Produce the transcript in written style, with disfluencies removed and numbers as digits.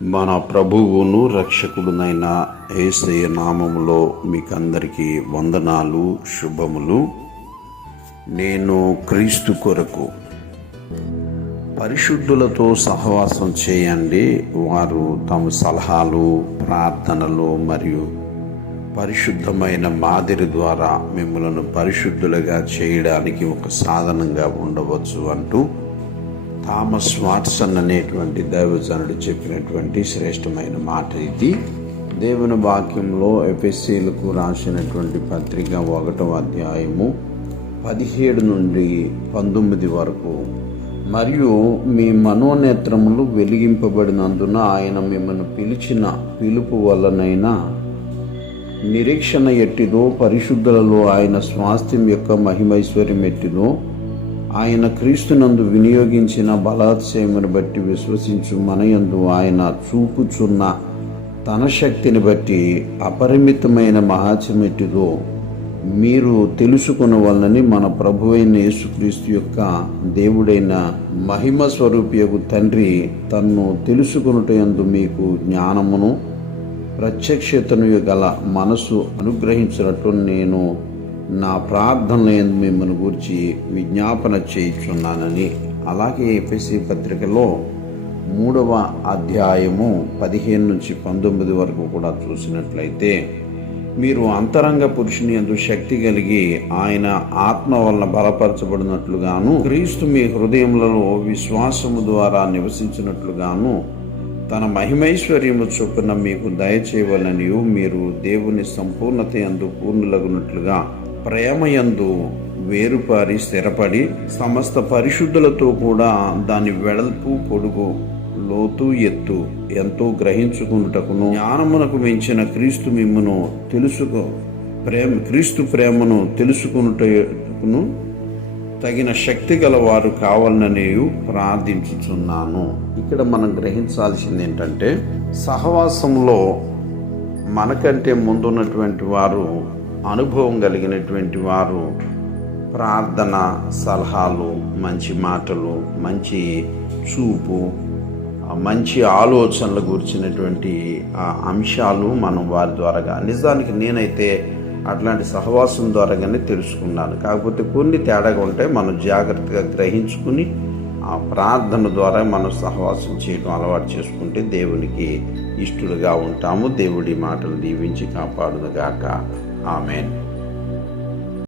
మన ప్రభువును రక్షకుడునైన యేసయ్య నామములో మీకందరికీ వందనాలు, శుభములు. నేను క్రీస్తు కొరకు పరిశుద్ధులతో సహవాసం చేయండి. వారు తమ సలహాలు, ప్రార్థనలు మరియు పరిశుద్ధమైన మాదిరి ద్వారా మిమ్మల్ని పరిశుద్ధులుగా చేయడానికి ఒక సాధనంగా ఉండవచ్చు అంటూ థామస్ వాట్సన్ అనేటువంటి దైవజనుడు చెప్పినటువంటి శ్రేష్టమైన మాట ఇది. దేవుని వాక్యంలో ఎఫెసీయులకు రాసినటువంటి పత్రిక 1వ అధ్యాయము 17 నుండి 19 వరకు. మరియు మీ మనోనేత్రములు వెలిగింపబడినందున ఆయన మిమ్మల్ని పిలిచిన పిలుపు వల్లనైనా నిరీక్షణ ఎట్టిదో, పరిశుద్ధులలో ఆయన స్వాస్థ్యం యొక్క మహిమైశ్వర్యం ఎట్టిదో, ఆయన క్రీస్తునందు వినియోగించిన బలాతిశయమును బట్టి విశ్వసించు మనయందు ఆయన చూపుచున్న తన శక్తిని బట్టి అపరిమితమైన మహాత్మ్యమెట్టిదో మీరు తెలుసుకొనవలనని మన ప్రభువైన యేసుక్రీస్తు యొక్క దేవుడైన మహిమ స్వరూపియగు తండ్రి తన్ను తెలుసుకొనుటయందు మీకు జ్ఞానమును ప్రత్యక్షతను గల మనసు అనుగ్రహించినట్టు నేను నా ప్రార్థనలందు మిమ్మల్ని గురించి విజ్ఞాపన చేయుచున్నానని. అలాగే ఎఫెసీ పత్రికలో 3వ అధ్యాయము 15 నుంచి 19 వరకు కూడా చూసినట్లయితే, మీరు అంతరంగ పురుషుని యందు శక్తి కలిగి ఆయన ఆత్మ వలన బలపరచబడినట్లుగాను, క్రీస్తు మీ హృదయములలో విశ్వాసము ద్వారా నివసించినట్లుగాను తన మహిమైశ్వర్యము చొప్పున మీకు దయచేయవలనియు, మీరు దేవుని సంపూర్ణత యందు పూర్ణులగునట్లుగా ప్రేమయందు వేరుపారి స్థిరపడి సమస్త పరిశుద్ధులతో కూడా దాని వెడల్పు, పొడుగు, లోతు, ఎత్తు ఎంతో గ్రహించుకున్నటకును జ్ఞానమునకు మించిన క్రీస్తు ప్రేమను తెలుసుకున్నటకును తగిన శక్తి గల వారు కావాలని ప్రార్థించుచున్నాను. ఇక్కడ మనం గ్రహించాల్సింది ఏంటంటే, సహవాసంలో మనకంటే ముందున్నటువంటి వారు, అనుభవం కలిగినటువంటి వారు ప్రార్థన, సలహాలు, మంచి మాటలు, మంచి చూపు, మంచి ఆలోచనలు గురించినటువంటి అంశాలు మనం వారి ద్వారా, నిజానికి నేనైతే అట్లాంటి సహవాసం ద్వారాగానే తెలుసుకున్నాను. కాకపోతే కొన్ని తేడాగా ఉంటాయి. మనం జాగ్రత్తగా గ్రహించుకుని ఆ ప్రార్థన ద్వారా మనం సహవాసం చేయడం అలవాటు చేసుకుంటే దేవునికి ఇష్టలుగా ఉంటాము. దేవుడి మాటలు దీవించి కాపాడునుగాక. ఆమేన్.